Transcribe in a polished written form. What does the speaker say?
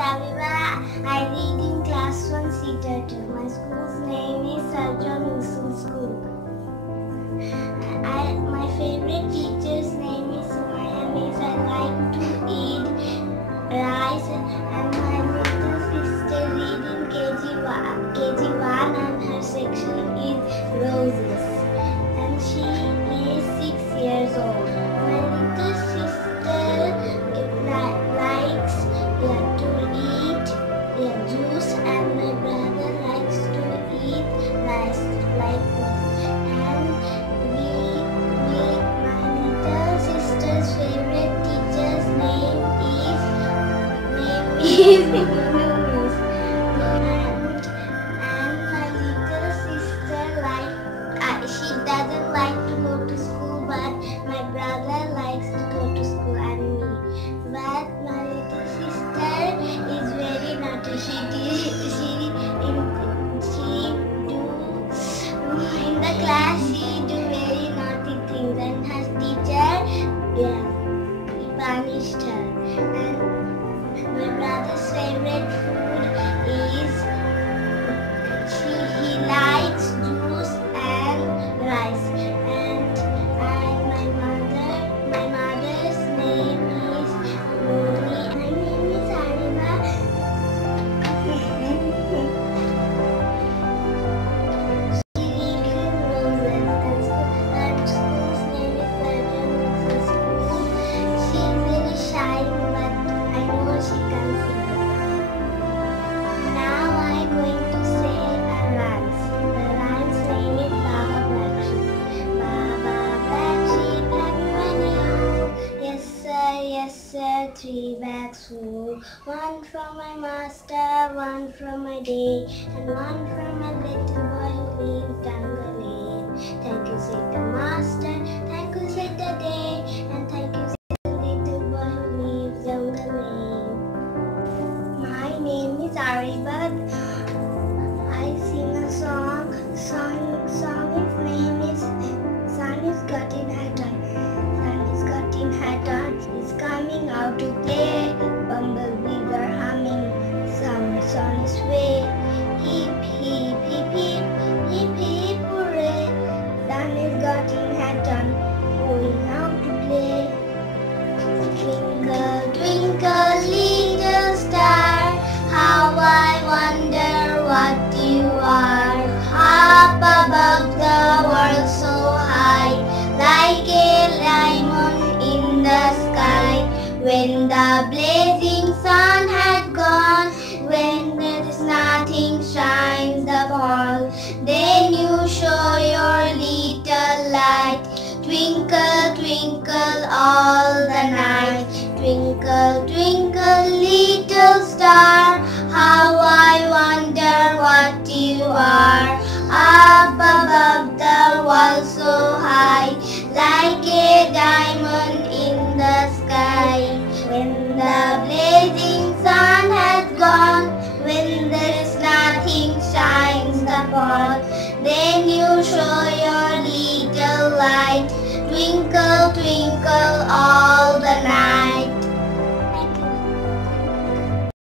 Aviva. I read in class 1 Seater 2. My school's name is Sir John Wilson School. My favorite teacher's name is Sumaya Miss. I like to eat rice, and my little sister read in KG1 and her section is roses, and she is 6 years old. My little sister likes to eat juice, and my brother likes to eat rice like me. And my little sister's favorite teacher's name is Miss. And my little sister she doesn't like to go to school, but my brother likes to go to school and me. But my little sister is very naughty. In the class she do very naughty things, and her teacher punished her. And my brother's favorite food is he likes juice and rice. And my mother's name is Moni. My name is Ariba. She lives in Roses, and school's name is Surgeon Wilson School. She's very shy, but I know she can sing. Now I'm going to say a rhymes. The rhyme's name is Baba Black Sheep. Baba Black Sheep, black money. Yes sir, 3 bags full. 1 from my master, 1 from my day, and 1 from a little boy who lives down the lane. Thank you, said the master. Thank you, said the day, and thank you, said the little boy who lives down the lane. My name is Aribad. I sing a song. Song's name is Sun is got in hat on. Sun is got in hat on. He's coming out to play. Bumblebees are humming. Summer's on his way. Hip hip hip hip hip hip hooray. Sun is got in hat on, going out to play. Twinkle twinkle little star, how I wonder what you are. Up above the world so high, like a diamond in the sky. When the blazing sun had gone, when there is nothing shines upon, then you show your little light. Twinkle, twinkle all the night. Twinkle, twinkle little star, how I wonder what you are. Up above the world so high, like a diamond in the sky. When the blazing sun has gone, when there is nothing shines upon, then you show your little light. Twinkle, twinkle all the night.